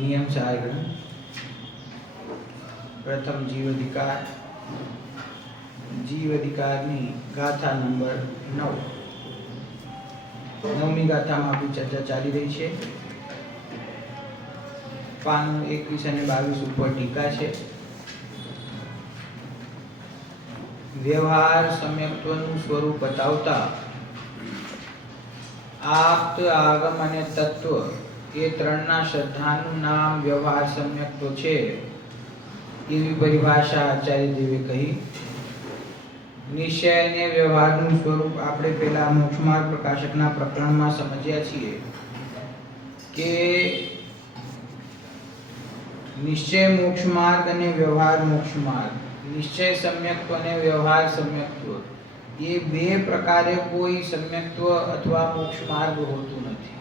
नियम सार प्रथम जीव अधिकारनी गाथा नंबर 9 नवमी गाथाમાં આપણી ચર્ચા ચાલી રહી છે। પાન 21 અને 22 ઉપર ટીકા છે। વ્યવહાર સમ્યક્ત્વનું સ્વરૂપ બતાવતા આપ્ત આગમ અને તત્વ એ ત્રણના શ્રદ્ધાનું નામ વ્યવહાર સમ્યક્ત્વ છે એવી પરિભાષા આચાર્ય દેવે કહી। નિશ્ચય અને વ્યવહારનું સ્વરૂપ આપણે પહેલા મોક્ષમાર્ગ પ્રકાશકના પ્રકરણમાં સમજ્યા છીએ કે નિશ્ચય મોક્ષમાર્ગ અને વ્યવહાર મોક્ષમાર્ગ, નિશ્ચય સમ્યક્ત્વ અને વ્યવહાર સમ્યક્ત્વ ये બે પ્રકારે કોઈ સમ્યક્ત્વ અથવા મોક્ષ માર્ગ હોતું નથી,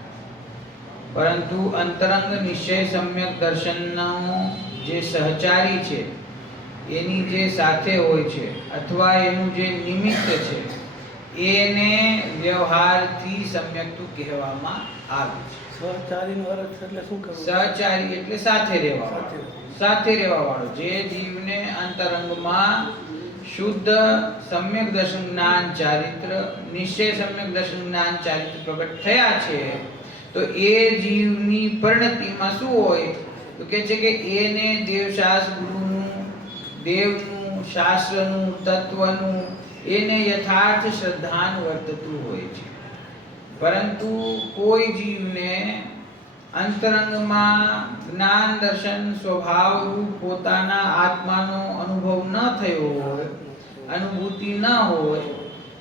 પરંતુ અંતરંગ નિશ્ચય સમ્યક દર્શનનો જે સહચારી છે એની જે સાથે હોય છે અથવા એનું જે નિમિત્ત છે એને વ્યવહારથી સમ્યક્ત્વ કહેવામાં આવે છે। સહચારીનો અર્થ એટલે શું કરવું? સહચારી એટલે સાથે રહેવા વાળો, જે જીવને અંતરંગમાં शुद्ध सम्यक दर्शन ज्ञान चारित्र निश्चय सम्यक दर्शन ज्ञान चारित्र प्रकट थया छे तो ए जीवनी परिणतिमां शुं होय तो के छे के एने देवशास्त्र गुरुनु देवनु शास्त्रनु तत्वनु एने यथार्थ श्रद्धान वर्ततुं होय छे। परंतु कोई जीवने अंतरंगमां ज्ञान दर्शन स्वभाव रूप पोताना आत्मानो अनुभव न थयो होय, अनुभूति न होय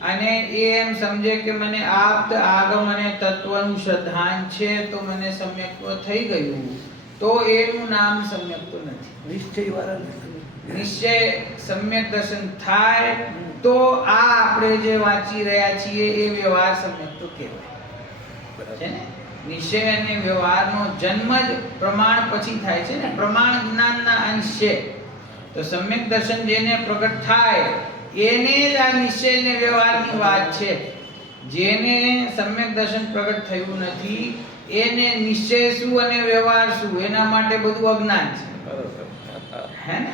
अने एम समझे के मने आप्त आगम अने तत्वनु श्रद्धान छे तो मने सम्यक्त्व थई गयुं, तो एनुं नाम सम्यक्त्व नथी। निश्चय सम्यक दर्शन थाय तो आ आपणे जे वांची रह्या छीए ए व्यवहार सम्यक्त्व कहेवाय छे ने। निश्चय અને વ્યવહારનો જન્મ જ પ્રમાણ પછી થાય છે ને, પ્રમાણ જ્ઞાનના અંશ છે। તો સમ્યક દર્શન જેને પ્રગટ થાય એને જ આ નિશ્ચય અને વ્યવહારની વાત છે। જેને સમ્યક દર્શન પ્રગટ થયું નથી એને નિશ્ચય શું અને વ્યવહાર શું એના માટે બધું અજ્ઞાન છે, હે ને।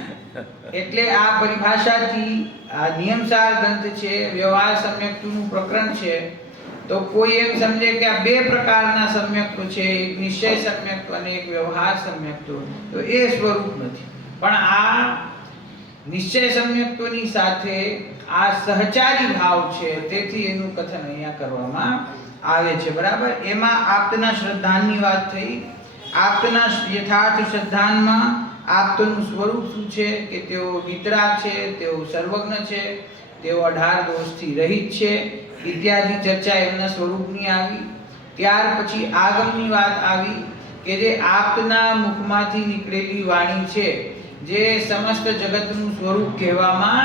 એટલે આ પરિભાષાથી આ નિયમસાર ગ્રંથ છે, વ્યવહાર સમ્યક્ત્વનું પ્રકરણ છે। तो कोई एम समझे कि आ बे प्रकारना सम्यक्त्व छे, एक निश्चय सम्यक्त्व અને એક વ્યવહાર સમ્યક્ત્વ, તો એ સ્વરૂપ નથી। પણ આ નિશ્ચય સમ્યક્ત્વની સાથે આ સહચારી ભાવ છે, તેથી એનું કથન અહીંયા કરવામાં આવે છે, બરાબર। એમાં આપ્તના શ્રદ્ધાની વાત થઈ। આપ્તના યથાર્થ શ્રદ્ધાનમાં આપ્તનું સ્વરૂપ શું છે કે તેઓ વિતરાગ છે, તેઓ સર્વજ્ઞ છે, તેઓ 18 દોષથી રહિત છે इत्यादि चर्चा एमना स्वरूपनी आवी। त्यार पछी आगमनी वात आवी के जे आप्तना मुखमांथी निकळेली वाणी छे जे समस्त जगतनुं स्वरूप कहेवामां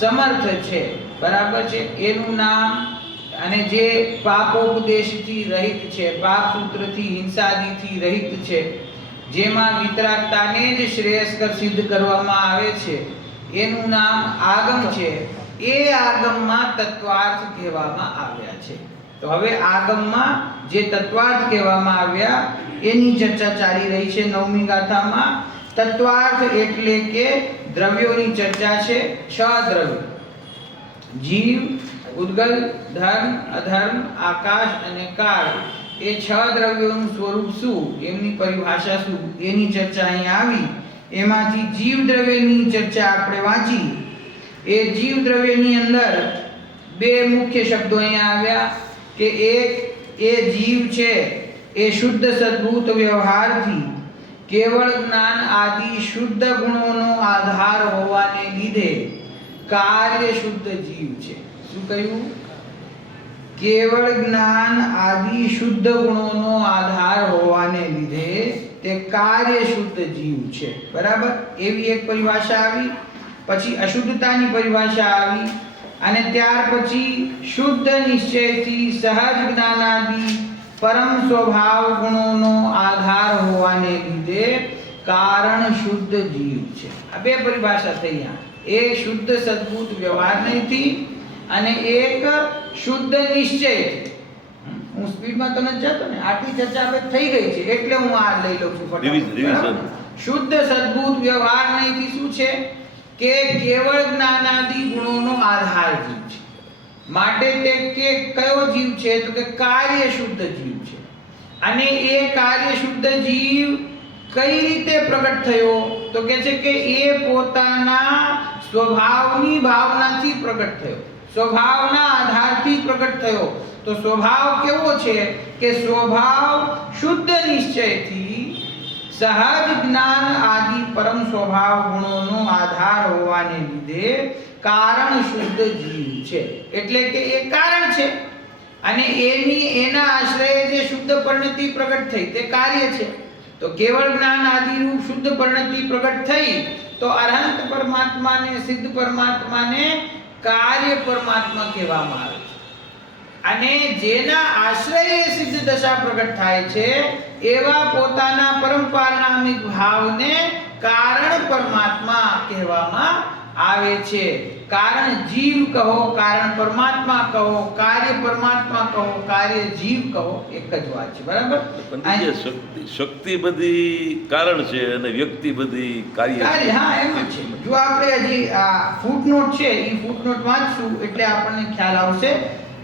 समर्थ छे, बराबर छे। एनुं नाम अने जे पापोपदेशथी रहित छे, पाप सूत्रथी हिंसादिथी रहित छे, जेमां वितरागताने ज श्रेयस्कर सिद्ध करवामां आवे छे एनुं नाम आगम छे। ए आगममां तत्वार्थ कहेवामां आव्या छे। तो हवे आगममां जे तत्वार्थ कहेवामां आव्या एनी चर्चा चाली रही छे। नवमी गाथामां तत्वार्थ एटले के द्रव्योनी चर्चा छे। 6 द्रव्य जीव, उद्गल, धर्म, अधर्म, आकाश अने काल, ए 6 द्रव्योनुं स्वरूप शुं, एमनी परिभाषा शुं, एनी चर्चा અહીં આવી। एमांथी जीव द्रव्यनी चर्चा આપણે વાંચી। ए जीव द्रव्यनी अंदर बे मुख्य शब्दों अहींया आव्या के एक ए जीव छे ए शुद्ध सद्भूत व्यवहारथी केवल ज्ञान आदि शुद्ध गुणोनो आधार होवाने लीधे कार्य शुद्ध जीव छे। शुं कह्युं? केवल ज्ञान आदि शुद्ध गुणोनो आधार होवाने लीधे ते कार्य शुद्ध जीव छे, बराबर। एवी एक परिभाषा आवी। પછી અશુદ્ધતાની પરિભાષા આવી અને ત્યાર પછી શુદ્ધ નિશ્ચયથી સહજ જ્ઞાનાદિ પરમ સ્વભાવ ગુણોનો આધાર હોવાને લીધે કારણ શુદ્ધ જીવ છે। આ બે પરિભાષા થઈ આ। એ શુદ્ધ સદ્ભૂત વ્યવહાર નહીંથી અને એક શુદ્ધ નિશ્ચયથી। હું સ્પીડમાં તો નથી જતો ને, આટલી ચર્ચા આપણે થઈ ગઈ છે એટલે હું આ લઈ લઉં છું ફટાફટ. રિવિઝન. શુદ્ધ સદ્ભુત વ્યવહાર નહીંથી શું છે કે કેવળ જ્ઞાનાદિ ગુણોનો આધાર જીવ છે. માટે તે કે કયો જીવ છે તો કે કાર્ય શુદ્ધ જીવ છે. અને એ કાર્ય શુદ્ધ જીવ કઈ રીતે પ્રગટ થયો તો કે છે કે એ પોતાના સ્વભાવની ભાવનાથી પ્રગટ થયો, સ્વભાવના આધારથી પ્રગટ થયો. તો સ્વભાવ કેવો છે કે સ્વભાવ શુદ્ધ નિશ્ચયથી સહજ જ્ઞાન આદિ પરમ સ્વભાવ ગુણોનો આધાર હોવાને લીધે કારણ શુદ્ધ જીવ છે. એટલે કે એ કારણ છે અને એના આશ્રયે જે શુદ્ધ પરિણતિ પ્રગટ થઈ તે કાર્ય છે. તો કેવળ જ્ઞાન આદિ રૂપ શુદ્ધ પરિણતિ પ્રગટ થઈ તો અનંત પરમાત્માને, સિદ્ધ પરમાત્માને કાર્ય પરમાત્મા કહેવામાં આવે છે. અને જેના આશ્રયે સિદ્ધ દશા પ્રગટ થાય છે એવા પોતાના પરમ પારણામિક ભાવને કારણ પરમાત્મા કહેવામાં આવે છે. કારણ જીવ કહો, કારણ પરમાત્મા કહો, કાર્ય પરમાત્મા કહો, કાર્ય જીવ કહો, એક જ વાત છે. બરાબર? પંડિતજી, શક્તિ બધી કારણ છે અને વ્યક્તિ બધી કાર્ય છે. કાર્ય, હા, એમ જ છે. જો આપણે હજી આ ફૂટનોટ છે એ ફૂટનોટ વાંચશું એટલે આપણને ખ્યાલ આવશે.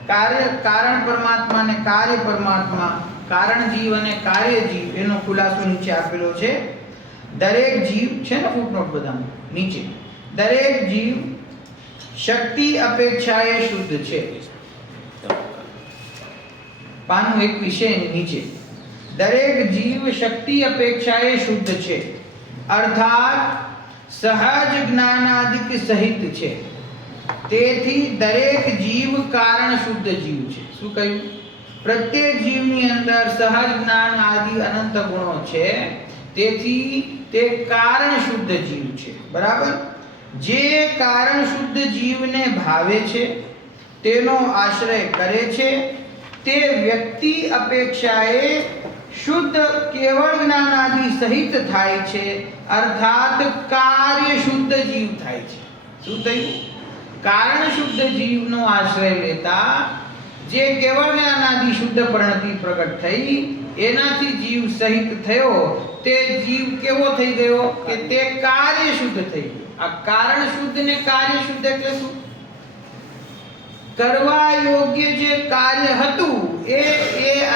કારણ પરમાત્મા અને કાર્ય પરમાત્મા, કારણ જીવ અને કાર્ય જીવ એનો ખુલાસો નીચે આપેલો છે. દરેક જીવ છે ને ફૂટનોટ બધામાં નીચે, દરેક જીવ શક્તિ અપેક્ષાએ શુદ્ધ છે. પાનું 21 ની નીચે દરેક જીવ શક્તિ અપેક્ષાએ શુદ્ધ છે અર્થાત સહજ જ્ઞાનાદિક સહિત છે. તેથી દરેક જીવ કારણ શુદ્ધ જીવ છે. શું કહ્યું? પ્રત્યેક જીવની અંદર સહજ જ્ઞાન આદિ અનંત ગુણો છે, તેથી તે કારણ શુદ્ધ જીવ છે. બરાબર? જે કારણ શુદ્ધ જીવને ભાવે છે, તેનો આશ્રય કરે છે, તે વ્યક્તિ અપેક્ષાએ શુદ્ધ કેવળ જ્ઞાન આદિ સહિત થાય છે અર્થાત કાર્ય શુદ્ધ જીવ થાય છે. શું થયું? કારણ શુદ્ધ જીવનો આશ્રય લેતા જે કેવળ જ્ઞાનાદિ શુદ્ધ પરિણતિ પ્રગટ થઈ એનાથી જીવ સહિત થયો તે જીવ કેવો થઈ ગયો કે તે કાર્ય શુદ્ધ થઈ ગયો. આ કારણ શુદ્ધ ને કાર્ય શુદ્ધ એટલે શું? કરવા યોગ્ય જે કાર્ય હતું એ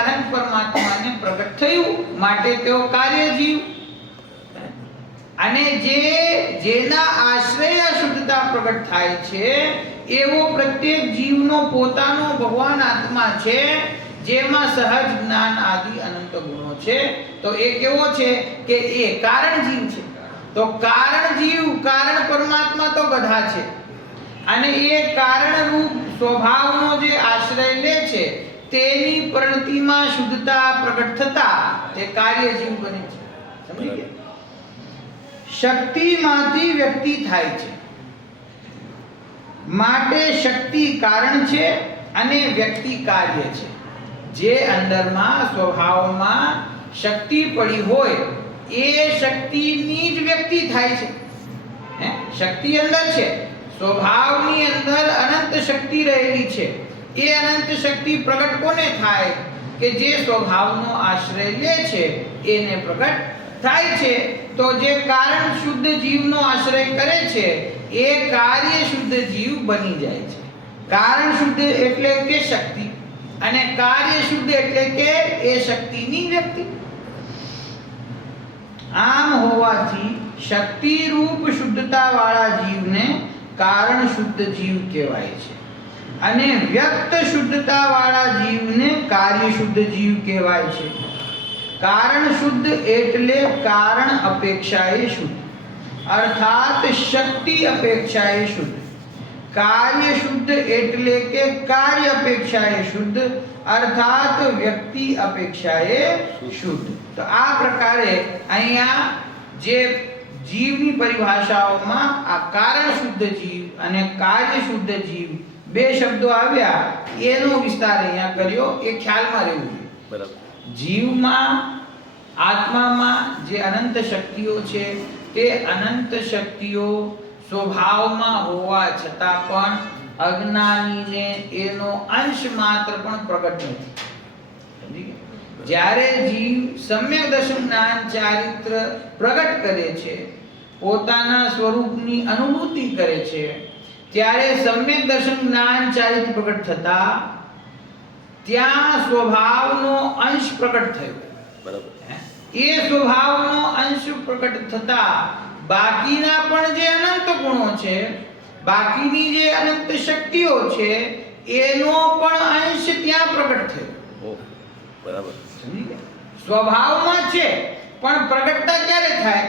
અનંત પરમાત્માને પ્રગટ થયું માટે તેઓ કાર્ય જીવ. અને જેના આશ્રય શુદ્ધતા પ્રગટ થાય છે એવો પ્રત્યેક જીવનો પોતાનો ભગવાન આત્મા છે જેમાં સહજ જ્ઞાન આદિ અનંત ગુણો છે. તો એ કેવો છે કે એ કારણ જીવ છે. તો કારણ જીવ, કારણ પરમાત્મા તો બધા છે અને એ કારણ રૂપ સ્વભાવનો જે આશ્રય લે છે તેની પરિણતિમાં શુદ્ધતા પ્રગટ થતા તે કાર્ય જીવ બને છે. સમજી ગયા? શક્તિમાંથી વ્યક્તિ થાય છે માટે શક્તિ કારણ છે અને વ્યક્તિ કાર્ય છે. જે અંદરમાં સ્વભાવમાં શક્તિ પડી હોય એ શક્તિની જ વ્યક્તિ થાય છે. શક્તિ અંદર છે, સ્વભાવની અંદર અનંત શક્તિ રહેલી છે. એ અનંત શક્તિ પ્રગટ કોને થાય કે જે સ્વભાવનો આશ્રય લે છે એને પ્રગટ થાય છે. તો જે કારણ શુદ્ધ જીવનો આશ્રય કરે છે એ કાર્ય શુદ્ધ જીવ બની જાય છે. કારણ શુદ્ધ એટલે કે શક્તિ અને કાર્ય શુદ્ધ એટલે કે એ શક્તિની વ્યક્તિ. આમ હોવાથી શક્તિ રૂપ શુદ્ધતા વાળા જીવને કારણ શુદ્ધ જીવ કહેવાય છે અને વ્યક્ત શુદ્ધતા વાળા જીવને કાર્ય શુદ્ધ જીવ કહેવાય છે. કારણ શુદ્ધ એટલે કારણ અપેક્ષાએ શુદ્ધ અર્થાત શક્તિ અપેક્ષાએ શુદ્ધ. કાર્ય શુદ્ધ એટલે કે કાર્ય અપેક્ષાએ શુદ્ધ અર્થાત વ્યક્તિ અપેક્ષાએ શુદ્ધ. તો આ પ્રકારે અહીંયા જે જીવની પરિભાષાઓમાં આ કારણ શુદ્ધ જીવ અને કાર્ય શુદ્ધ જીવ બે શબ્દો આવ્યા એનો વિસ્તાર અહીંયા કર્યો. એ ખ્યાલમાં રહેવું જોઈએ. બરાબર. જીવમાં, આત્મામાં જે અનંત શક્તિઓ છે તે અનંત શક્તિઓ સ્વભાવમાં હોવા છતાં પણ અજ્ઞાનીને એનો અંશ માત્ર પણ પ્રગટ નથી. જ્યારે જીવ સમ્યક દર્શન જ્ઞાન ચારિત્ર પ્રગટ કરે છે, પોતાના સ્વરૂપની અનુભૂતિ કરે છે, ત્યારે સમ્યક દર્શન જ્ઞાન ચારિત્ર પ્રગટ થતા ત્યાં સ્વભાવનો અંશ પ્રગટ થયો. બરાબર. એ સ્વભાવનો અંશ પ્રગટ થતા બાકીના પણ જે અનંત ગુણો છે, બાકીની જે અનંત શક્તિઓ છે, એનો પણ અંશ ત્યાં પ્રગટ થયો. ઓહ, બરાબર. સમજી ગયા? સ્વભાવમાં છે પણ પ્રગટતા ક્યારે થાય?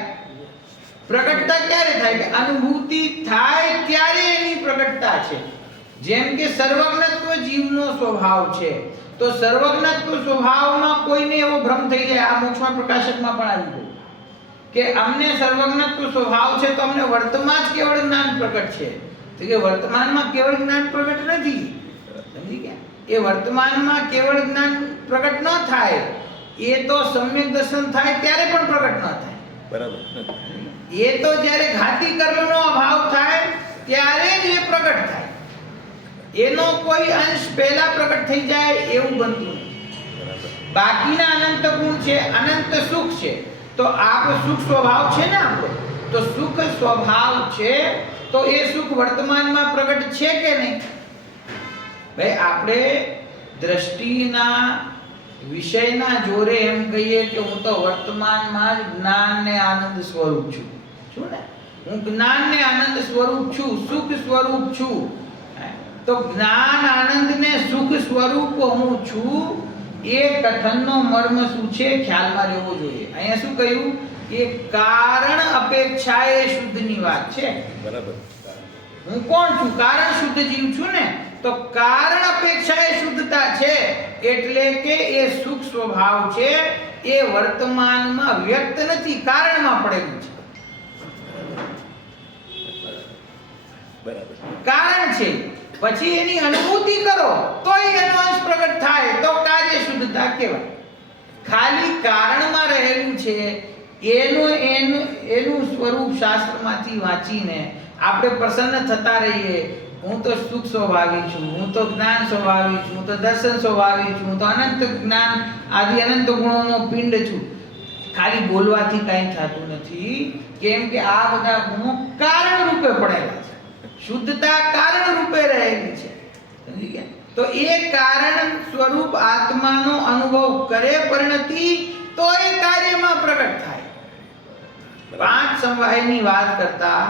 પ્રગટતા ક્યારે થાય? કે અનુભૂતિ થાય ત્યારે એની પ્રગટતા છે. જેમ કે સર્વજ્ઞત્વ જીવનો સ્વભાવ છે, તો સર્વજ્ઞત્વ સ્વભાવમાં કોઈને એવો ભ્રમ થઈ જાય, આ મોક્ષમાં પ્રકાશકમાં પણ આવી ગયું કે અમને સર્વજ્ઞત્વ સ્વભાવ છે તો અમને વર્તમાન જ કેવળ જ્ઞાન પ્રગટ છે. તો કે વર્તમાનમાં કેવળ જ્ઞાન પ્રગટ નથી. સમજી ગયા? એ વર્તમાનમાં કેવળ જ્ઞાન પ્રગટ ન થાય, એ તો સમ્યક દર્શન થાય ત્યારે પણ પ્રગટ ન થાય. બરાબર. એ તો જ્યારે ઘાતી કર્મનો અભાવ થાય ત્યારે જ એ પ્રગટ થાય. એનો કોઈ અંશ પહેલા પ્રગટ થઈ જાય એવું બનતું નથી. બાકીના અનંત ગુણ છે, અનંત સુખ છે, તો આપ સુખ સ્વભાવ છે ને આપણો, તો સુખ સ્વભાવ છે તો એ સુખ વર્તમાનમાં પ્રગટ છે કે નહીં? ભાઈ આપણે દ્રષ્ટિના વિષયના જોરે એમ કહીએ કે હું તો વર્તમાનમાં જ જ્ઞાન ને આનંદ સ્વરૂપ છું. છું ને? હું જ્ઞાન ને આનંદ સ્વરૂપ છું, સુખ સ્વરૂપ છું. તો જ્ઞાન આનંદ ને સુખ સ્વરૂપ હું છું, એ કથનનો મર્મ શું છે ખ્યાલમાં રહેવો જોઈએ. અહીંયા શું કહ્યું કે કારણ અપેક્ષાએ શુદ્ધની વાત છે. બરાબર. હું કોણ છું? કારણ શુદ્ધ જીવ છું ને, તો કારણ અપેક્ષાએ શુદ્ધતા છે, એટલે કે એ સુખ સ્વભાવ છે, એ વર્તમાનમાં વ્યક્ત નથી, કારણમાં પડેલું છે. બરાબર. કારણ છે, પછી એની અનુભૂતિ કરો તો એનો અંશ પ્રગટ થાય, તો કાર્ય શુદ્ધતા કહેવાય. ખાલી કારણમાં રહેલું છે એનું સ્વરૂપ શાસ્ત્રમાંથી વાંચીને આપણે પ્રસન્ન થતા રહીએ, હું તો સુખ સ્વભાવી છું, હું તો જ્ઞાન સ્વભાવી છું, હું તો દર્શન સ્વભાવી છું, હું તો અનંત જ્ઞાન આદિ અનંત ગુણોનો પિંડ છું. ખાલી બોલવાથી કંઈ થતું નથી, કેમ કે આ બધા ગુણો કારણ રૂપે પડેલા છે. શુદ્ધતા કારણ રૂપે રહેલી છે. સમજી ગયા? તો એ કારણ સ્વરૂપ આત્માનો અનુભવ કરે પરિણતિ, તો એ કાર્યમાં પ્રગટ થાય. પાંચ સમવાયની વાત કરતા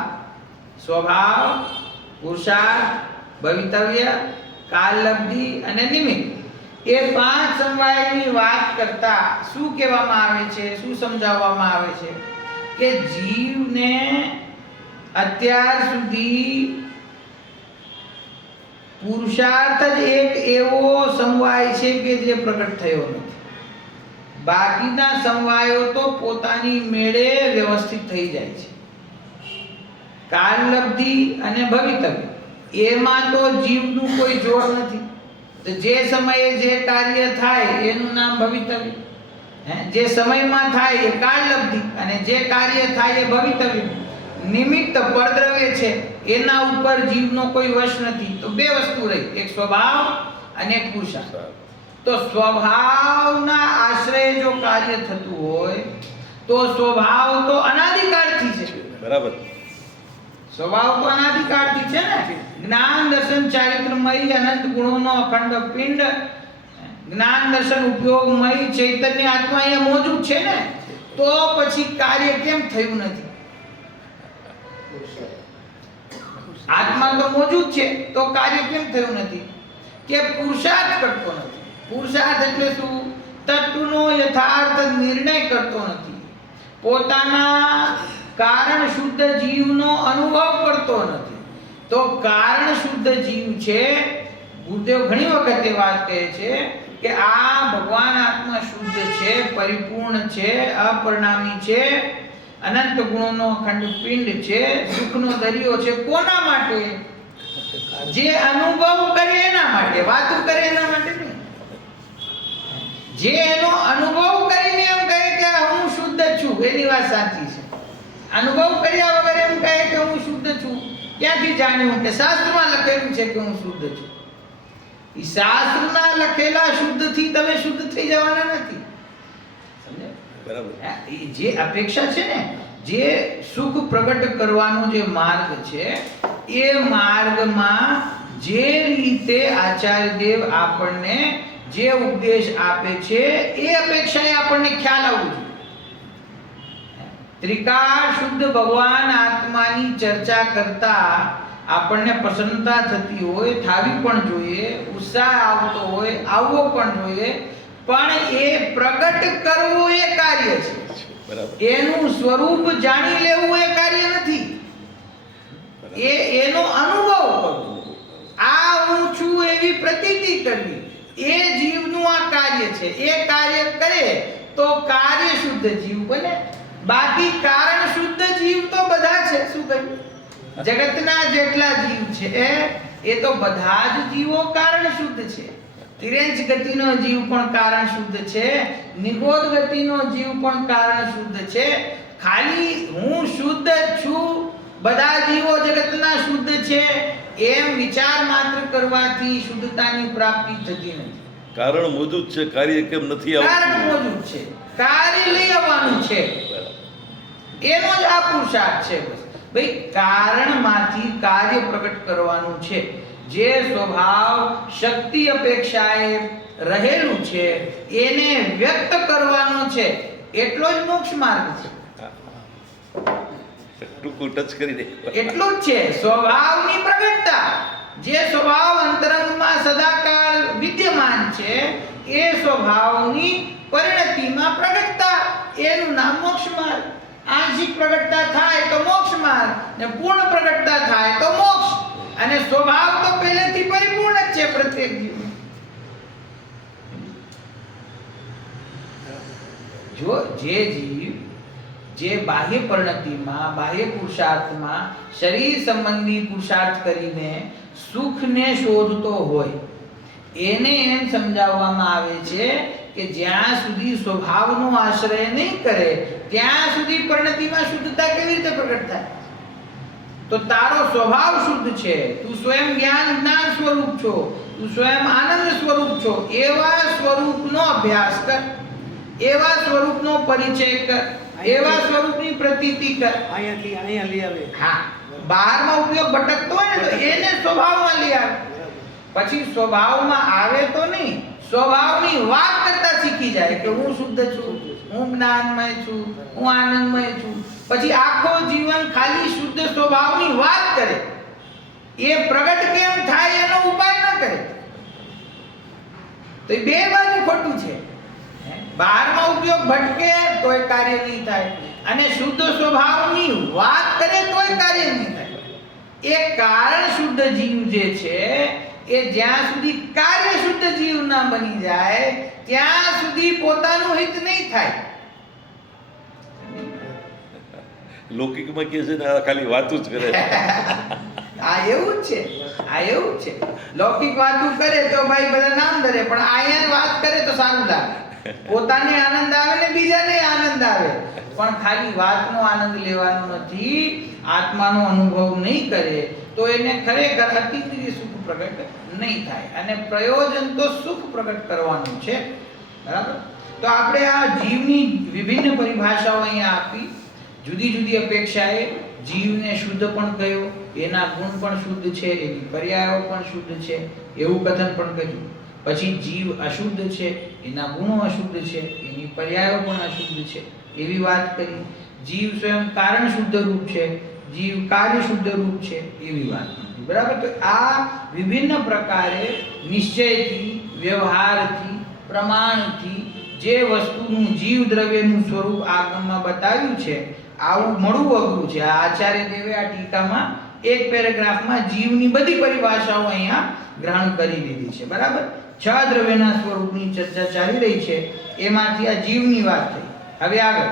સ્વભાવ, પુરુષાર્થ, ભવિતવ્ય, કાલલબ્ધિ અને નિમિત્ત, એ પાંચ સમવાયની વાત કરતા શું કહેવામાં આવે છે, શું સમજાવવામાં આવે છે કે જીવને અત્યાર સુધી પુરુષાર્થ જ એક એવો સમવાય છે કે જે પ્રગટ થયો નથી. બાકીના સમવાયો તો પોતાની મેળે વ્યવસ્થિત થઈ જાય છે. કાલલબ્ધિ અને ભવિતવ્ય, એમાં તો જીવનું કોઈ જોર નથી. તો જે સમયે જે કાર્ય થાય એનું નામ ભવિતવ્ય. જે સમયમાં થાય એ કાલલબ્ધિ, અને જે કાર્ય થાય એ ભવિતવ્ય. નિમિત્ત પરદ્રવ્ય છે, એના ઉપર જીવનો કોઈ વશ નથી. તો બે વસ્તુ રહી, એક સ્વભાવ અને એક પુરુષાર્થ. તો સ્વભાવના આશ્રય જો કાર્ય થતું હોય તો સ્વભાવ તો અનાદિકાળથી છે. બરાબર. સ્વભાવ તો અનાદિકાળથી છે ને. જ્ઞાન દર્શન ચારિત્રમય અનંત ગુણોનો અખંડ પિંડ, જ્ઞાન દર્શન ઉપયોગમય ચૈતન્ય આત્મા અહીંયા મોજૂદ છે ને, તો પછી કાર્ય કેમ થયું નથી? આત્મા તો મોજૂદ છે, તો કાર્ય કેમ થયું નથી? કે પુરુષાર્થ કરતો નથી. પુરુષાર્થ એટલે શું? તત્વનો યથાર્થ નિર્ણય કરતો નથી, પોતાના કારણ શુદ્ધ જીવનો અનુભવ કરતો નથી. તો કારણ શુદ્ધ જીવ છે, ગુરુદેવ ઘણી વખતે વાત કહે છે કે આ ભગવાન આત્મા શુદ્ધ છે, પરિપૂર્ણ છે, અપરિણામી છે, અનંત ગુણોનો અખંડ પિંડ છે, સુખનો દરિયો છે. કોના માટે? જે અનુભવ કરે એના માટે, વાતો કરે એના માટે નહીં. જે એનો અનુભવ કરીને એમ કહે કે હું શુદ્ધ છું, એની વાત સાચી છે. અનુભવ કર્યા વગર એમ કહે કે હું શુદ્ધ છું, ક્યાંથી જાણ્યું? કે શાસ્ત્રમાં લખેલું છે કે હું શુદ્ધ છું. એ શાસ્ત્રના લખેલા શુદ્ધથી તમે શુદ્ધ થઈ જવાના નથી. બરાબર. એ જે અપેક્ષા છે ને, જે સુખ પ્રગટ કરવાનો જે માર્ગ છે, એ માર્ગમાં જે રીતે આચાર્ય દેવ આપણને જે ઉપદેશ આપે છે એ અપેક્ષાએ આપણને ખ્યાલ આવવું જોઈએ. ત્રિકાળ શુદ્ધ ભગવાન આત્માની ચર્ચા કરતા આપણને પ્રસન્નતા થતી હોય, થાવી પણ જોઈએ, ઉત્સાહ આવતો હોય, આવવો પણ જોઈએ, પણ એ પ્રગટ કરવું એ કાર્ય છે. બરાબર. એનું સ્વરૂપ જાણી લેવું એ કાર્ય નથી. એનો અનુભવ કરવો, આ હું છું એવી પ્રતીતિ કરવી, એ જીવનું આ કાર્ય છે. એ કાર્ય કરે તો કાર્ય શુદ્ધ જીવ બને. બાકી કારણ શુદ્ધ જીવ તો બધા છે. શું કહ્યું? જગતના જેટલા જીવ છે એ તો બધા જ જીવો કારણ શુદ્ધ છે. તિર્યંચ ગતિનો જીવ પણ કારણ શુદ્ધ છે, નિગોદ ગતિનો જીવ પણ કારણ શુદ્ધ છે. ખાલી હું શુદ્ધ છું, બધા જીવો જગતના શુદ્ધ છે એમ વિચાર માત્ર કરવાથી શુદ્ધતાની પ્રાપ્તિ થતી નથી. કારણ મોજૂદ છે, કાર્ય કેમ નથી કારણ આવતું? મોજૂદ છે, કાર્ય લઈ આવવાનું છે. એનો જ આ પુરુષાર્થ છે. બસ ભાઈ, કારણમાંથી કાર્ય પ્રગટ કરવાનું છે. જે સ્વભાવ શક્તિ અપેક્ષાએ રહેલું છે એને વ્યક્ત કરવાનો છે. એટલો જ મોક્ષ માર્ગ છે. ટૂંકું ટચ કરી દે. એટલું જ છે સ્વભાવની પ્રગટતા. જે સ્વભાવ અંતરંગમાં સદાકાળ વિદ્યમાન છે એ સ્વભાવની પરિણતિમાં પ્રગટતા, એનું નામ મોક્ષ માર્ગ. આંશિક પ્રગટતા થાય તો મોક્ષ માર્ગ, ને પૂર્ણ પ્રગટતા થાય તો મોક્ષ. અને સ્વભાવ તો પહેલેથી પરિપૂર્ણ જ છે પ્રત્યેક જીવ. જો જે જીવ જે બાહ્ય પરિણતિમાં, બાહ્ય પુરુષાર્થમાં શરીર સંબંધી પુરુષાર્થ કરીને સુખને શોધતો હોય, એને એમ સમજાવવામાં આવે છે કે જ્યાં સુધી સ્વભાવનો આશ્રય નહીં કરે ત્યાં સુધી પરિણતિમાં શુદ્ધતા કેવી રીતે પ્રગટ થાય? તો તારો સ્વભાવ શુદ્ધ છે, તું સ્વયં જ્ઞાન સ્વરૂપ છો, તું સ્વયં આનંદ સ્વરૂપ છો. એવા સ્વરૂપનો અભ્યાસ કર, એવા સ્વરૂપનો પરિચય કર, એવા સ્વરૂપની પ્રતીતિ કર. અહીંયાથી અહીંયા લઈ આવે. હા, બહારમાં ઉપયોગ ભટકતો હોય ને તો એને સ્વભાવમાં લઈ આવે. પછી સ્વભાવમાં આવે તો નહીં, સ્વભાવની વાત કરતા શીખી જાય કે હું શુદ્ધ છું, હું જ્ઞાનમય છું, હું આનંદમય છું. પછી આખો જીવન ખાલી શુદ્ધ સ્વભાવની વાત કરે, એ પ્રગટ કેમ થાય એનો ઉપાય ન કરે, તો એ બે બાજુ ખોટું છે. બહારમાં ઉપયોગ ભટકે તોય કાર્ય નહીં થાય, અને શુદ્ધ સ્વભાવની વાત કરે તોય કાર્ય નહીં થાય. એ કારણ શુદ્ધ જીવ જે છે એ જ્યાં સુધી કાર્ય શુદ્ધ જીવ ના બની જાય ત્યાં સુધી પોતાનું હિત નહીં થાય. લૌકિકમાં કહે છે ને આ ખાલી વાતું જ કરે છે. આ એવું જ છે, આ એવું જ છે. લૌકિક વાતું કરે તો ભાઈ બધા નામ ધરે, પણ અહીંયા વાત કરે તો સારું લાગે. પોતાને આનંદ આવે ને બીજાને આનંદ આવે, પણ ખાલી વાતનો આનંદ લેવાનો નથી, આત્માનો અનુભવ નહીં કરે તો એને ખરેખર અતિન્દ્રિય સુખ પ્રગટ નહીં થાય. અને પ્રયોજન તો સુખ પ્રગટ કરવાનું છે. બરાબર? તો આપણે આ જીવની વિભિન્ન પરિભાષાઓ અહીંયા આપી. જુદી જુદી અપેક્ષાએ જીવને શુદ્ધ પણ કહ્યો, એના ગુણ પણ શુદ્ધ છે, એની પર્યાયો પણ શુદ્ધ છે, એવું કથન પણ કર્યું. પછી જીવ અશુદ્ધ છે, એના ગુણો અશુદ્ધ છે, એની પર્યાયો પણ અશુદ્ધ છે, એવી વાત કરી. જીવ સ્વયં કારણ શુદ્ધ રૂપ છે, જીવ કાર્ય શુદ્ધ રૂપ છે, એવી વાત કરી. બરાબર? તો આ વિભિન્ન પ્રકારે નિશ્ચયથી, વ્યવહારથી, પ્રમાણથી જે વસ્તુનું જીવ દ્રવ્યનું સ્વરૂપ આગમમાં બતાવ્યું છે, આવું મળવું અઘરું છે. આ આચાર્ય દેવે આ ટીકામાં એક પેરેગ્રાફમાં જીવની બધી પરિભાષાઓ અહીંયા ગ્રહણ કરી લીધી છે. બરાબર? 6 દ્રવ્યના સ્વરૂપની ચર્ચા ચાલી રહી છે, એમાંથી આ જીવની વાત થઈ. હવે આગળ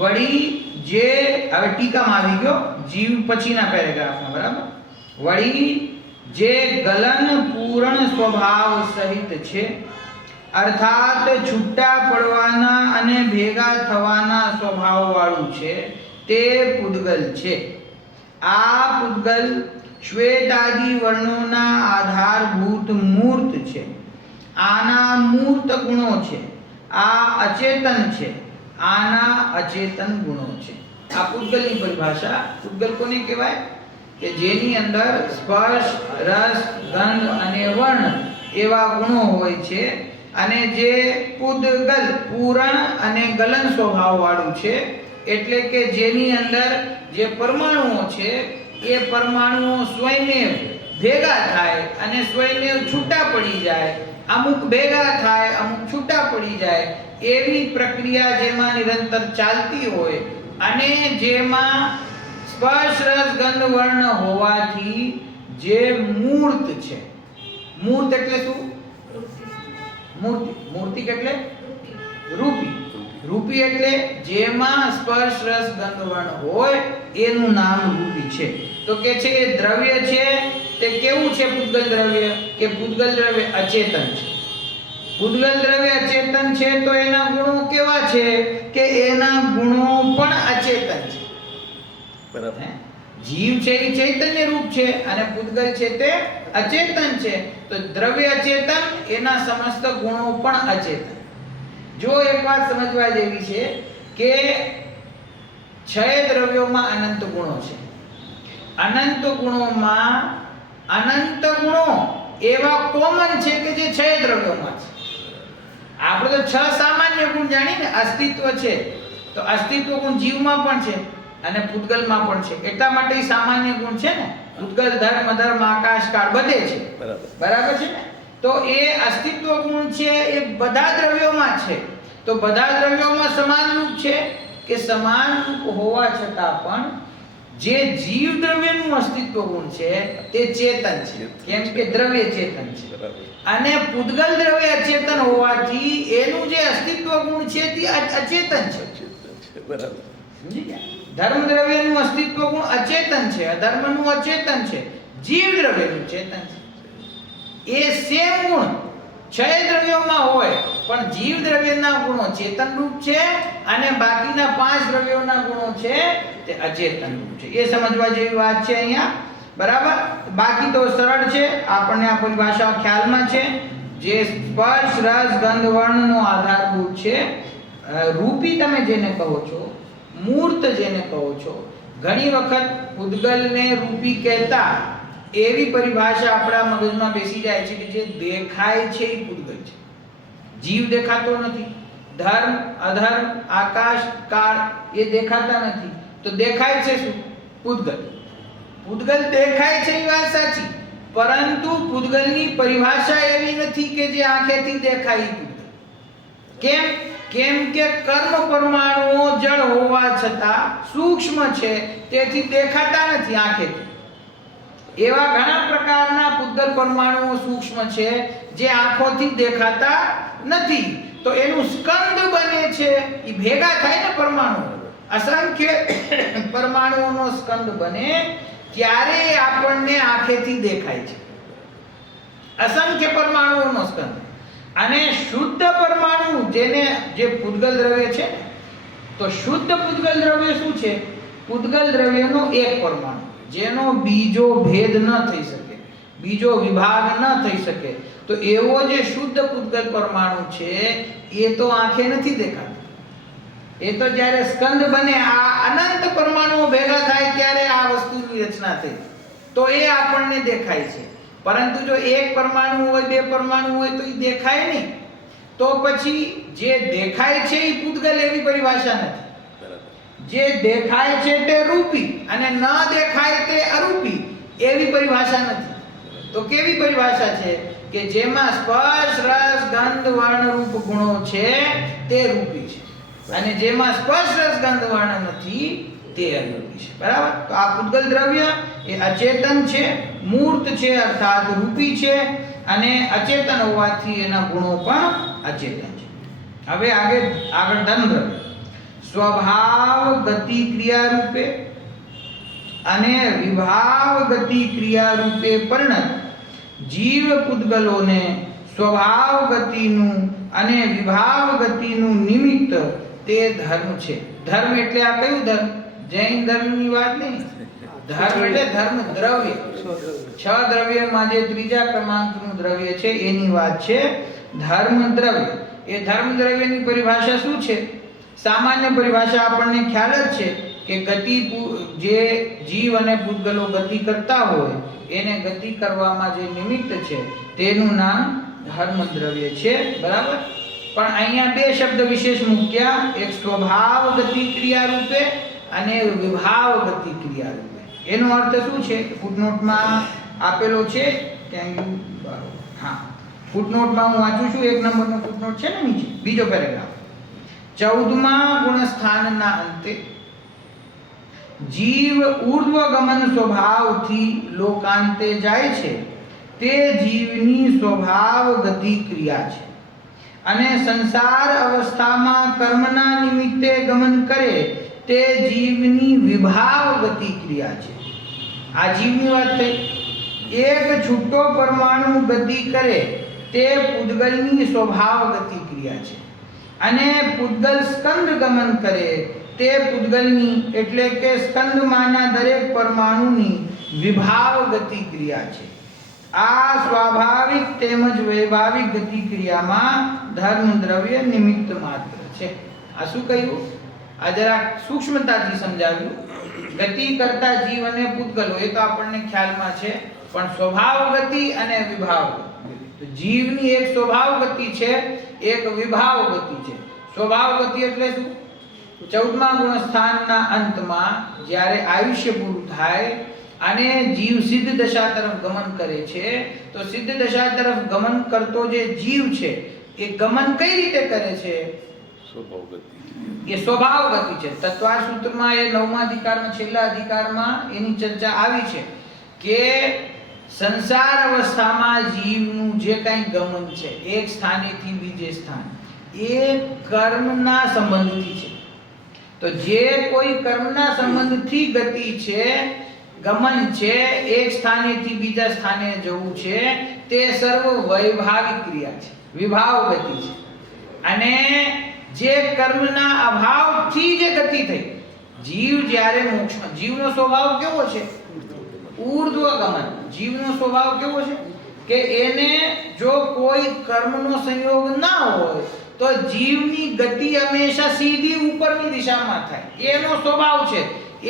વળી જે હવે ટીકામાં આવી ગયો જીવ પછીના પેરેગ્રાફમાં. બરાબર? વળી જે ગલન પૂર્ણ સ્વભાવ સહિત છે, અર્થાત છૂટા પડવાના અને ભેગા થવાના સ્વભાવ વાળું છે, તે પૂદગલ છે. આ પૂદગલ શ્વેત આદિ વર્ણોના આધારભૂત મૂર્ત છે. આના મૂર્ત ગુણો છે. આ અચેતન છે, આના અચેતન ગુણો છે. આ પૂતગલની પરિભાષા. પૂતગલ કોને કહેવાય? કે જેની અંદર સ્પર્શ, રસ, ગંધ અને વર્ણ એવા ગુણો હોય છે, અને જે પૂતગલ પૂરણ અને ગલન સ્વભાવ વાળું છે. એટલે કે જેની અંદર જે પરમાણુઓ છે એ પરમાણુઓ સ્વયમેવ ભેગા થાય અને સ્વયમેવ છૂટા પડી જાય, અમુક ભેગા થાય, અમુક છૂટા પડી જાય, એવી પ્રક્રિયા જેમાં નિરંતર ચાલતી હોય, અને જેમાં સ્પર્શ, રસ, ગંધ, વર્ણ હોવાથી જે મૂર્ત છે. મૂર્ત એટલે શું? મૂર્તિ. મૂર્તિ એટલે રૂપી. રૂપી એટલે જેમાં સ્પર્શ, રસ, ગંધ, વર્ણ હોય એનું નામ રૂપી છે. તો કે છે એ દ્રવ્ય છે તે કેવું છે? પૂતગલ દ્રવ્ય. કે પૂતગલ દ્રવ્ય અચેતન છે. પૂતગલ દ્રવ્ય અચેતન છે તો એના ગુણો કેવા છે? કે એના ગુણો પણ અચેતન છે. બરાબર. જીવ છે એ ચૈતન્ય રૂપ છે અને પૂતગલ છે તે અચેતન છે. તો દ્રવ્ય અચેતન, એના સમસ્ત ગુણો પણ અચેતન. જો એક વાત સમજવા જેવી છે કે છ દ્રવ્યોમાં અનંત ગુણો છે. અનંત ગુણોમાં અનંત ગુણો એવા કોમન છે કે જે છ દ્રવ્યોમાં છે. આપણે તો છ સામાન્ય ગુણ જાણીને અસ્તિત્વ છે, તો અસ્તિત્વ ગુણ જીવમાં પણ છે અને પૂતગલમાં પણ છે. એટલા માટે ઈ સામાન્ય ગુણ છે ને. પૂતગલ ધર્મ, ધર્મ, આકાશ, કાળ બધે છે. બરાબર છે ને? તો એ અસ્તિત્વ ગુણ છે એ બધા દ્રવ્યોમાં છે. તો બધા દ્રવ્યોમાં સમાન રૂપ છે કે સમાન રૂપ હોવા છતાં પણ જે જીવ દ્રવ્યનું અસ્તિત્વ ગુણ છે તે ચેતન છે, કેમ કે દ્રવ્ય ચેતન છે. અને પૂતગલ દ્રવ્ય અચેતન હોવાથી એનું જે અસ્તિત્વ ગુણ છે તે અચેતન છે. બરાબર. સમજી ગયા? ધર્મ દ્રવ્યનું અસ્તિત્વ ગુણ અચેતન છે, અધર્મનું અચેતન છે, જીવ દ્રવ્યનું ચેતન છે. એ સેમ ગુણ છ દ્રવ્યોમાં હોય પણ જીવ દ્રવ્યના ગુણો ચેતન રૂપ છે અને બાકીના 5 દ્રવ્યોના ગુણો છે તે અચેતન રૂપ છે. એ સમજવા જેવી વાત છે અહીંયા. બરાબર. બાકી તો સરળ છે, આપણને આ પરિભાષા ખ્યાલમાં છે. જે સ્પર્શ, રસ, ગંધ, વર્ણનો આધારભૂત છે. રૂપી તમે જેને કહો છો, મૂર્ત જેને કહો છો, ઘણી વખત પૂતગલને રૂપી કહેતા એવી પરિભાષા આપણા મગજમાં બેસી જાય છે કે જે દેખાય છે એ પૂતગલ છે. જીવ દેખાતો નથી, ધર્મ, અધર્મ, આકાશ, કાળ એ દેખાતા નથી, તો દેખાય છે શું? પૂતગલ. પૂતગલ દેખાય છે એ વાત સાચી, પરંતુ પૂતગલની પરિભાષા એવી નથી કે જે આંખેથી દેખાય એ પૂતગલ. કેમ? કેમ કે કર્મ પરમાણુઓ જળ હોવા છતાં સૂક્ષ્મ છે, તેથી દેખાતા નથી આંખેથી. એવા ઘણા પ્રકારના પૂતગલ પરમાણુઓ સૂક્ષ્મ છે જે આંખોથી દેખાતા નથી. તો એનું સ્કંદ બને છે, એ ભેગા થાય ને પરમાણુ, અસંખ્ય પરમાણુઓનો સ્કંદ બને ત્યારે આપણને આંખેથી દેખાય છે. અસંખ્ય પરમાણુઓનો સ્કંદ. અને શુદ્ધ પરમાણુ જે પૂતગલ દ્રવ્ય છે ને, તો શુદ્ધ પૂતગલ દ્રવ્ય શું છે? પૂતગલ દ્રવ્યનો એક પરમાણુ જેનો બીજો ભેદ ન થઈ શકે, બીજો વિભાગ ન થઈ શકે. તો એવો જે શુદ્ધ પૂતગલ પરમાણુ છે એ તો આંખે નથી દેખાતો. એ તો જ્યારે સ્કંદ બને, આ અનંત પરમાણુઓ ભેગા થાય ત્યારે આ વસ્તુની રચના થઈ, તો એ આપણને દેખાય છે. પરંતુ જો એક પરમાણુ હોય, બે પરમાણુ હોય તો એ દેખાય નહીં. તો પછી જે દેખાય છે એ પૂતગલ એવી પરિભાષા નથી. જે દેખાય છે તે રૂપી અને ન દેખાય તે અરૂપી એવી પરિભાષા નથી. તો કેવી પરિભાષા છે? કે જેમાં સ્પર્શ, રસ, ગંધ, વર્ણ રૂપ ગુણો છે તે રૂપી છે, અને જેમાં સ્પર્શ, રસ, ગંધ, વર્ણ નથી તે અરૂપી છે. બરાબર. તો આ પૂતગલ દ્રવ્ય એ અચેતન છે, મૂર્ત છે અર્થાત રૂપી છે, અને અચેતન હોવાથી એના ગુણો પણ અચેતન છે. હવે આગળ ધન દ્રવ્ય. સ્વભાવ ગતિ ક્રિયા રૂપે અને વિભાવ ગતિ ક્રિયા રૂપે પરિણત જીવ પૂતગલોને સ્વભાવ ગતિનું અને વિભાવ ગતિનું નિમિત્ત તે ધર્મ છે. ધર્મ એટલે આ કયું ધર્મ? જૈન ધર્મની વાત નહીં. ધર્મ એટલે ધર્મ દ્રવ્ય. 6 દ્રવ્યમાં જે ત્રીજા ક્રમાંકનું દ્રવ્ય છે એની વાત છે ધર્મ દ્રવ્ય. એ ધર્મ દ્રવ્યની પરિભાષા શું છે? સામાન્ય પરિભાષા આપણને ખ્યાલ જ છે કે ગતિ, જે જીવ અને પૂતગલો ગતિ કરતા હોય એને ગતિ કરવામાં જે નિમિત્ત છે તેનું નામ ધર્મ દ્રવ્ય છે, બરાબર? પણ અહીંયા બે શબ્દ વિશેષ મૂક્યા, એક સ્વભાવ ગતિ ક્રિયા રૂપે અને વિભાવ ગતિ ક્રિયા રૂપે. એનો અર્થ શું છે? ફૂટનોટમાં આપેલો છે, ત્યાં હા, ફૂટનોટમાં હું વાંચું છું, 1 નંબરનો ફૂટનોટ છે ને નીચે, બીજો પેરેગ્રાફ. 14મા ગુણસ્થાનના અંતે જીવ ઉર્ધ્વગમન સ્વભાવથી લોકાંતે જાય છે તે જીવની સ્વભાવ ગતિ ક્રિયા છે, અને સંસાર અવસ્થામાં કર્મના નિમિત્તે ગમન કરે તે જીવની વિભાવ ગતિ ક્રિયા છે. આ જીવની વાત થઈ. એક છૂટો પરમાણુ ગતિ કરે તે પૂતગલની સ્વભાવ ગતિ ક્રિયા છે, અને પૂતગલ સ્કંદ ગમન કરે તે પૂતગલની એટલે કે સ્કંદમાંના દરેક પરમાણુની વિભાવ ગતિ ક્રિયા છે. આ સ્વાભાવિક તેમજ વૈભાવિક ગતિ ક્રિયામાં ધર્મ દ્રવ્ય નિમિત્ત માત્ર છે. આ શું કહ્યું? આ જરા સૂક્ષ્મતાથી સમજાવ્યું. ગતિ કરતા જીવ અને પૂતગલો એ તો આપણને ખ્યાલમાં છે, પણ સ્વભાવ ગતિ અને વિભાવ ગતિ. તો જીવની એક સ્વભાવ ગતિ છે, એક વિભાવ ગતિ છે. સ્વભાવ ગતિ એટલે શું? 14મા ગુણસ્થાનના અંતમાં જ્યારે આયુષ્ય પૂરું થાય અને જીવ સિદ્ધ દશા તરફ ગમન કરે છે, તો સિદ્ધ દશા તરફ ગમન કરતો જે જીવ છે એ ગમન કઈ રીતે કરે છે? સ્વભાવ ગતિ. એ સ્વભાવ ગતિ છે. તત્વાર સૂત્રમાં એ 9મા અધિકારમાં છેલ્લા અધિકારમાં એની ચર્ચા આવી છે કે સંસાર અવસ્થામાં જીવનું જે કંઈ ગમન છે એક સ્થાનેથી બીજે સ્થાન, એ કર્મના સંબંધથી છે. તો જે કોઈ કર્મના સંબંધથી ગતિ છે, ગમન છે, એક સ્થાનેથી બીજા સ્થાને જવું છે, તે સર્વ વૈભાવિક ક્રિયા છે, વિભાવ ગતિ છે. અને જે કર્મના અભાવથી જે ગતિ થઈ, જીવ જ્યારે મોક્ષમાં, જીવનો સ્વભાવ કેવો છે? ઊર્ધ્વગમન. જીવનો સ્વભાવ કેવો છે કે એને જો કોઈ કર્મનો સંયોગ ના હોય તો જીવની ગતિ હંમેશા સીધી ઉપરની દિશામાં થાય. એનો સ્વભાવ છે,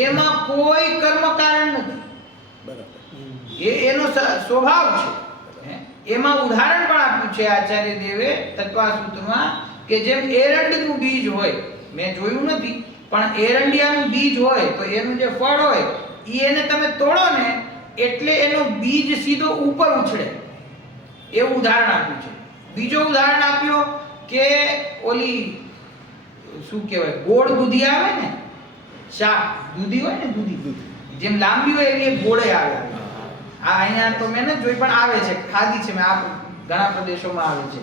એમાં કોઈ કર્મ કારણ નથી, એનો સ્વભાવ છે. એમાં ઉદાહરણ પણ આપ્યું છે આચાર્ય દેવે તત્વા સૂત્રમાં કે જેમ એરંડનું બીજ હોય, મેં જોયું નથી, પણ એરંડિયાનું બીજ હોય તો એનું જે ફળ હોય એને તમે તોડો ને એટલે એનો બીજ સીધો ઉપર ઉછળે, એવું ઉદાહરણ આપ્યું છે. બીજો ઉદાહરણ આપ્યો કે ઓલી શું કહેવાય, ગોળ દૂધી આવે ને, શાક દૂધી હોય ને, દૂધી જેમ લાંબી હોય એવી એક ગોળે આવે. આ અહીંયા તો મેં નથી જોઈ, પણ આવે છે, ખાધી છે મેં, આ ઘણા પ્રદેશોમાં આવે છે.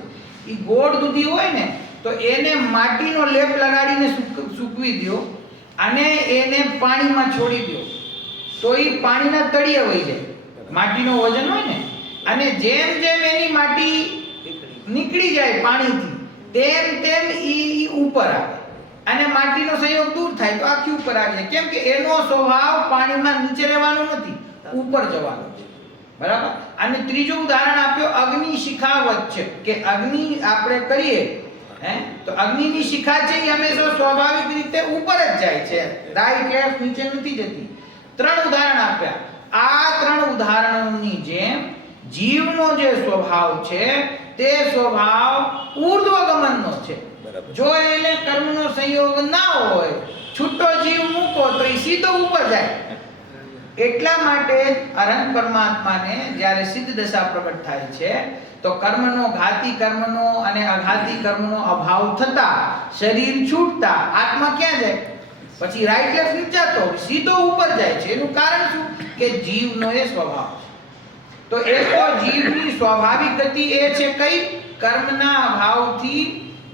એ ગોળ દૂધી હોય ને તો એને માટીનો લેપ લગાડીને સૂકવી દો અને એને પાણીમાં છોડી દો તો એ પાણીના તળિયે વહી જાય. માટીનો વજન હોય ને, અને જેમ જેમ એની માટી નીકળી જાય પાણીથી તેમ તેમ ઈ ઉપર આવે, અને માટીનો સંયોગ દૂર થાય તો આખી ઉપર આવી જાય. કેમ કે એનો સ્વભાવ પાણીમાં નીચે રહેવાનો નથી, ઉપર જવાનો છે, બરાબર? અને ત્રીજું ઉદાહરણ આપ્યો અગ્નિ શિખાવત છે, કે અગ્નિ આપણે કરીએ તો અગ્નિની શિખા છે એ હંમેશા સ્વાભાવિક રીતે ઉપર જ જાય છે, રાઈટ લેફ્ટ નીચે નથી જતી. 3 ઉદાહરણ આપ્યા. આ 3 ઉદાહરણોની જેમ જીવનો જે સ્વભાવ છે તે સ્વભાવ ઊર્ધ્વગમનનો છે. જો એને કર્મનો સંયોગ ના હોય, છૂટો જીવ મૂકો તો એ સીધો ઉપર જાય. એટલા માટે અરહંત પરમાત્માને જ્યારે સિદ્ધ દશા પ્રગટ થાય છે તો કર્મનો, ઘાતી કર્મનો અને અઘાતી કર્મનો અભાવ થતા શરીર છૂટતા આત્મા ક્યાં જાય? પછી રાઈટ લેફ્ટ નથી જતો, સીધો ઉપર જાય છે. એનું કારણ શું? કે જીવનો એ સ્વભાવ છે. તો એ તો જીવની સ્વાભાવિક ગતિ એ છે કઈ? કર્મના અભાવથી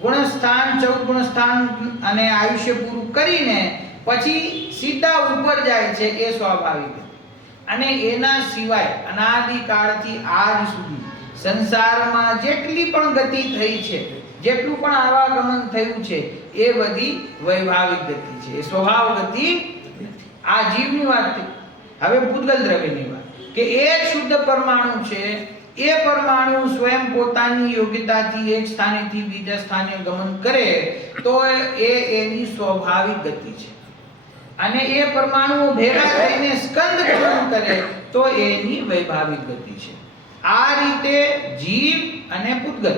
ગુણસ્થાન, 14 ગુણસ્થાન અને આયુષ્ય પૂરું કરીને પછી સીધા ઉપર જાય છે, એ સ્વાભાવિક ગતિ. અને એના સિવાય અનાદિકાળથી આજ સુધી સંસારમાં જેટલી પણ ગતિ થઈ છે, જેટલું પણ આવાગમન થયું છે, એ બધી વૈભાવિક ગતિ છે, એ સ્વભાવ ગતિ નથી. આ જીવની વાત થઈ. હવે પૂતગલ દ્રવ્યની વાત, કે એક શુદ્ધ પરમાણુ છે એ પરમાણુ સ્વયં પોતાની યોગ્યતાથી એક સ્થાનેથી બીજા સ્થાને ગમન કરે તો એ એની સ્વાભાવિક ગતિ છે, અને એ પરમાણુઓ ભેગા થઈને સ્કંદ ગમન કરે તો એની વૈભાવિક ગતિ છે. આ રીતે જીવ અને પૂતગલ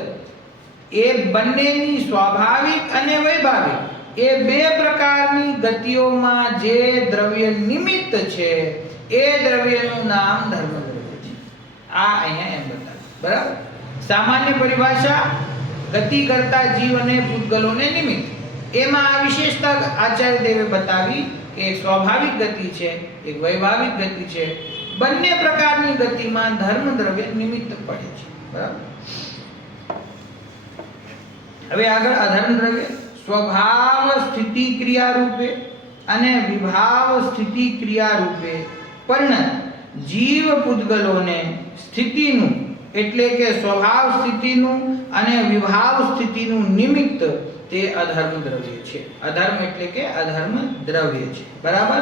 એ બંનેની સ્વાભાવિક અને વૈભાવિક એ બે પ્રકારની ગતિઓમાં જે દ્રવ્ય નિમિત્ત છે એ દ્રવ્યનું નામ ધર્મદ્રવ્ય છે. આ અહીંયા એમ બતાવ્યું. બરાબર. સામાન્ય પરિભાષા ગતિ કરતા જીવ અને પૂતગલોને નિમિત્ત. એમાં આ વિશેષતા આચાર્ય દેવે બતાવી કે એક સ્વાભાવિક ગતિ છે, એક વૈભાવિક ગતિ છે. બંને પ્રકારની ગતિમાં ધર્મ દ્રવ્ય નિમિત્ત પડે છે. બરાબર. હવે આગળ અધર્મ દ્રવ્ય સ્વભાવ સ્થિતિ ક્રિયા રૂપે અને વિભાવ સ્થિતિ ક્રિયા રૂપે પરિણત જીવ પૂતગલોને સ્થિતિનું એટલે કે સ્વભાવ સ્થિતિનું અને વિભાવ સ્થિતિનું નિમિત્ત તે અધર્મ દ્રવ્ય છે. અધર્મ એટલે કે અધર્મ દ્રવ્ય છે. બરાબર.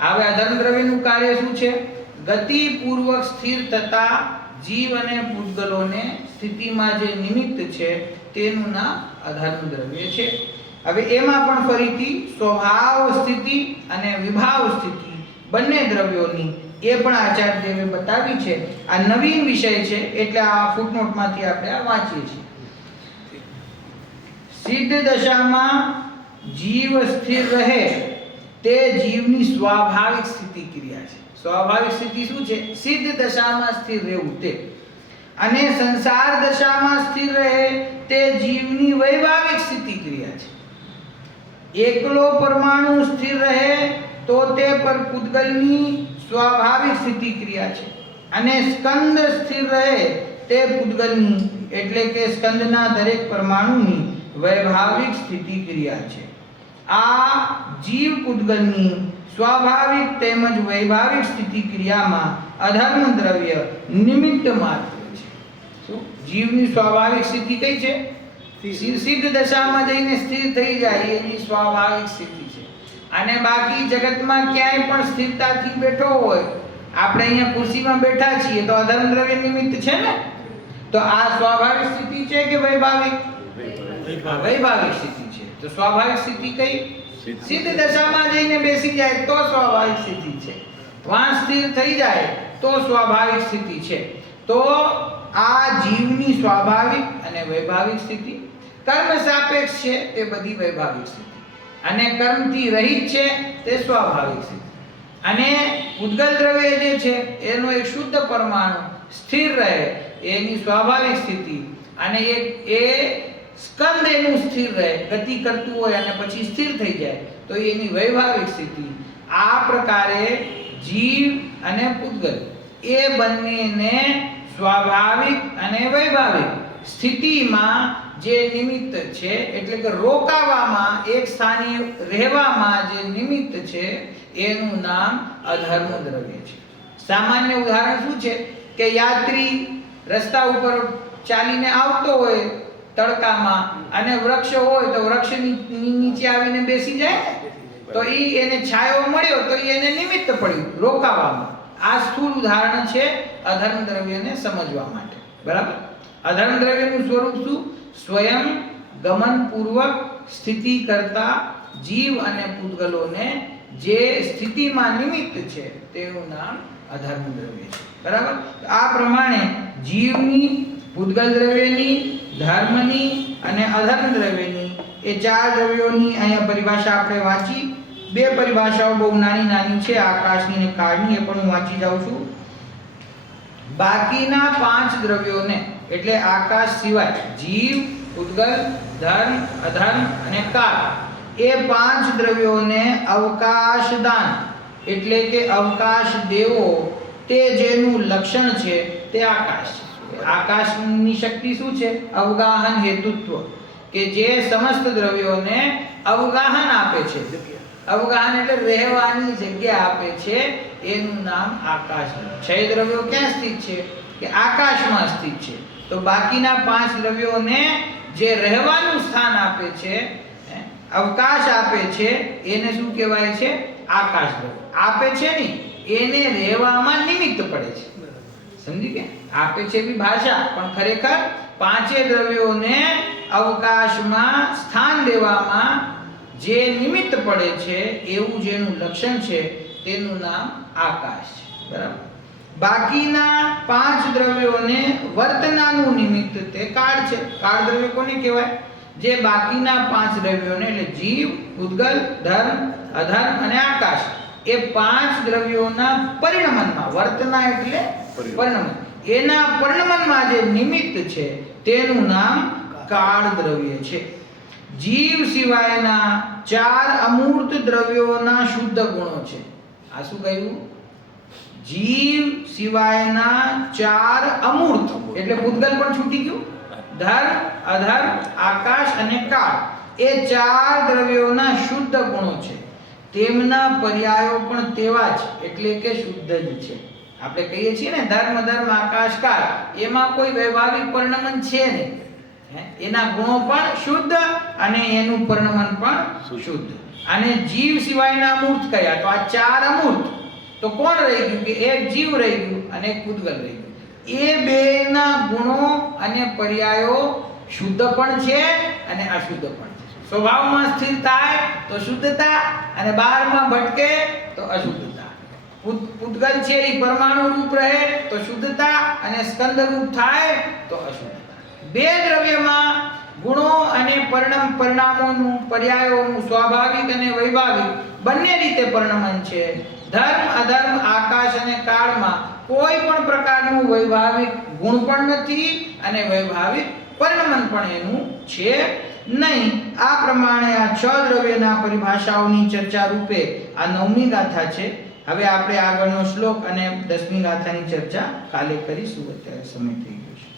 હવે અધર્મ દ્રવ્યનું કાર્ય શું છે? ગતિ પૂર્વક સ્થિર થતા જીવ અને પૂતગલોને સ્થિતિમાં જે નિમિત્ત છે તેનું નામ અધર્મ દ્રવ્ય છે. હવે એમાં પણ ફરીથી સ્વભાવ સ્થિતિ અને વિભાવ સ્થિતિ બંને દ્રવ્યોની એ પણ આચાર્ય દેવે બતાવી છે. આ નવીન વિષય છે એટલે આ ફૂટનોટમાંથી આપણે આ વાંચીએ છીએ. સિદ્ધ દશામાં જીવ સ્થિર રહે તે જીવની સ્વાભાવિક સ્થિતિ ક્રિયા છે. સ્વાભાવિક સ્થિતિ શું છે? સિદ્ધ દશામાં સ્થિર રહેવું તે. અને સંસાર દશામાં સ્થિર રહે તે જીવની વૈભાવિક સ્થિતિ ક્રિયા છે. એકલો પરમાણુ સ્થિર રહે તો તે પર પૂતગલની સ્વાભાવિક સ્થિતિ ક્રિયા છે, અને સ્કંદ સ્થિર રહે તે પૂતગલની એટલે કે સ્કંદના દરેક પરમાણુની વૈભાવિક સ્થિતિ ક્રિયા છે. આ જીવ પૂતગલની સ્વાભાવિક તેમજ વૈભાવિક સ્થિતિ ક્રિયામાં અધર્મ દ્રવ્ય નિમિત્ત માત્ર છે. શું? જીવની સ્વાભાવિક સ્થિતિ કઈ છે? સિદ્ધ દશામાં જઈને સ્થિર થઈ જાય એની સ્વાભાવિક સ્થિતિ છે. અને બાકી જગતમાં ક્યાંય પણ સ્થિરતાથી બેઠો હોય, આપણે અહીંયા ખુરશીમાં બેઠા છીએ તો અધર્મ દ્રવ્ય નિમિત્ત છે ને, તો આ સ્વાભાવિક સ્થિતિ છે કે વૈભાવિક? વૈભાવિક સ્થિતિ છે. તો સ્વાભાવિક સ્થિતિ કઈ? સિદ્ધ દશામાં જઈને બેસી જાય તો સ્વાભાવિક સ્થિતિ છે. વાં સ્થિર થઈ જાય તો સ્વાભાવિક સ્થિતિ છે. તો આ જીવની સ્વાભાવિક અને વૈભાવિક સ્થિતિ કર્મ સાપેક્ષ છે તે બધી વૈભાવિક સ્થિતિ, અને કર્મથી રહિત છે તે સ્વાભાવિક સ્થિતિ. અને પૂતગલ દ્રવ્ય જે છે એનો એક શુદ્ધ પરમાણુ સ્થિર રહે એની સ્વાભાવિક સ્થિતિ, અને એ સ્કંદ એનું સ્થિર રહે, ગતિ કરતું હોય અને પછી સ્થિર થઈ જાય તો એની વૈભાવિક સ્થિતિ. આ પ્રકારે જીવ અને પૂતગલ એ બંનેને સ્વાભાવિક અને વૈભાવિક સ્થિતિમાં જે નિમિત્ત છે એટલે કે રોકાવામાં, એક સ્થાને રહેવામાં જે નિમિત્ત છે એનું નામ અધર્મ દ્રવ્ય છે. સામાન્ય ઉદાહરણ શું છે કે યાત્રી રસ્તા ઉપર ચાલીને આવતો હોય તડકામાં, અને વૃક્ષ હોય તો વૃક્ષની નીચે આવીને બેસી જાય ને, તો એને છાયો મળ્યો તો એને નિમિત્ત પડ્યું રોકાવામાં. આ સ્થૂળ ઉદાહરણ છે અધર્મ દ્રવ્યને સમજવા માટે. બરાબર. અધર્મ દ્રવ્યનું સ્વરૂપ શું? સ્વયં ગમન પૂર્વક સ્થિતિ કરતા જીવ અને પૂતગલોને જે સ્થિતિમાં નિમિત્ત છે તેનું નામ અધર્મ દ્રવ્ય છે. બરાબર. આ પ્રમાણે જીવની, પૂતગલ દ્રવ્યની, ધર્મની અને અધર્મ દ્રવ્યની એ ચાર દ્રવ્યોની અહીંયા પરિભાષા આપણે વાંચી. બે પરિભાષાઓ બહુ નાની નાની છે, આકાશની અને કાળની, એ પણ હું વાંચી જાઉં છું. બાકીના પાંચ દ્રવ્યોને એટલે આકાશ સિવાય જીવ, પૂતગલ, ધર્મ, અધર્મ અને કાળ એ પાંચ દ્રવ્યોને અવકાશદાન એટલે કે અવકાશ દેવો તે જેનું લક્ષણ છે તે આકાશ છે. આકાશની શક્તિ શું છે? અવગાહન હેતુત્વ, કે જે સમસ્ત દ્રવ્યોને અવગાહન આપે છે. અવગાહન એટલે રહેવાની જગ્યા આપે છે, એનું નામ આકાશ. 6 દ્રવ્યો ક્યાં સ્થિત છે? કે આકાશમાં સ્થિત છે. તો બાકીના 5 દ્રવ્યોને જે રહેવાનું સ્થાન આપે છે, અવકાશ આપે છે, એને શું કહેવાય છે? આકાશ દ્રવ્ય. આપે છે ને એને રહેવામાં નિમિત્ત પડે છે. સમજી ગયા? આપે છે એવી ભાષા, પણ ખરેખર પાંચે દ્રવ્યોને અવકાશમાં સ્થાન દેવામાં જે નિમિત્ત પડે છે એવું જેનું લક્ષણ છે તેનું નામ આકાશ છે. બરાબર. બાકીના પાંચ દ્રવ્યોને વર્તનાનું નિમિત્ત તે કાળ છે. કાળ દ્રવ્ય કોને કહેવાય? જે બાકીના પાંચ દ્રવ્યોને એટલે જીવ, ઉદ્ગલ, ધર્મ, અધર્મ અને આકાશ એ પાંચ દ્રવ્યોના પરિણમનમાં, વર્તના એટલે પરિણમન, એના પરિણમનમાં જે નિમિત્ત છે તેનું નામ કાળ દ્રવ્ય છે. જીવ સિવાયના ચાર અમૂર્ત દ્રવ્યોના શુદ્ધ ગુણો છે. આ શું કહ્યું? જીવ સિવાયના ચાર અમૂર્ત એટલે ભૂતગલ પણ છૂટી ગયું, ધર્મ, અધર્મ, આકાશ અને કાળ એ ચાર દ્રવ્યોના શુદ્ધ ગુણો છે. તેમના પર્યાયો પણ તેવા જ એટલે કે શુદ્ધ જ છે. આપણે કહીએ છીએ ને ધર્મ, અધર્મ, આકાશ, કાળ, એમાં કોઈ વૈભાવિક પરિણમન છે નહીં. એના ગુણો પણ શુદ્ધ અને એનું પરિણમન પણ શુદ્ધ. અને જીવ સિવાયના અમૂર્ત કયા? તો આ ચાર અમૂર્ત. તો કોણ રહી ગયું? કે એક જીવ રહી ગયું અને એક પૂતગલ રહી ગયું. એ બેના ગુણો અને પર્યાયો શુદ્ધ પણ છે અને અશુદ્ધ પણ છે. સ્વભાવમાં સ્થિર થાય તો શુદ્ધતા અને બહારમાં ભટકે તો અશુદ્ધતા. પૂતગલ છે એ પરમાણુ રૂપ રહે તો શુદ્ધતા અને સ્કંદ રૂપ થાય તો અશુદ્ધતા. બે દ્રવ્યમાં ગુણો અને પરિણામોનું, પર્યાયોનું સ્વાભાવિક અને વૈભાવિક બંને રીતે પરિણમન છે. ધર્મ, અધર્મ, આકાશ અને કાળમાં કોઈ પણ પ્રકારનું વૈભાવિક ગુણ પણ નથી અને વૈભાવિક પરિણમન પણ એનું છે નહીં. આ પ્રમાણે આ છ દ્રવ્યના પરિભાષાઓની ચર્ચા રૂપે આ 9મી ગાથા છે. હવે આપણે આગળનો શ્લોક અને 10મી ગાથાની ચર્ચા કાલે કરીશું. અત્યારે સમય થઈ ગયો છે.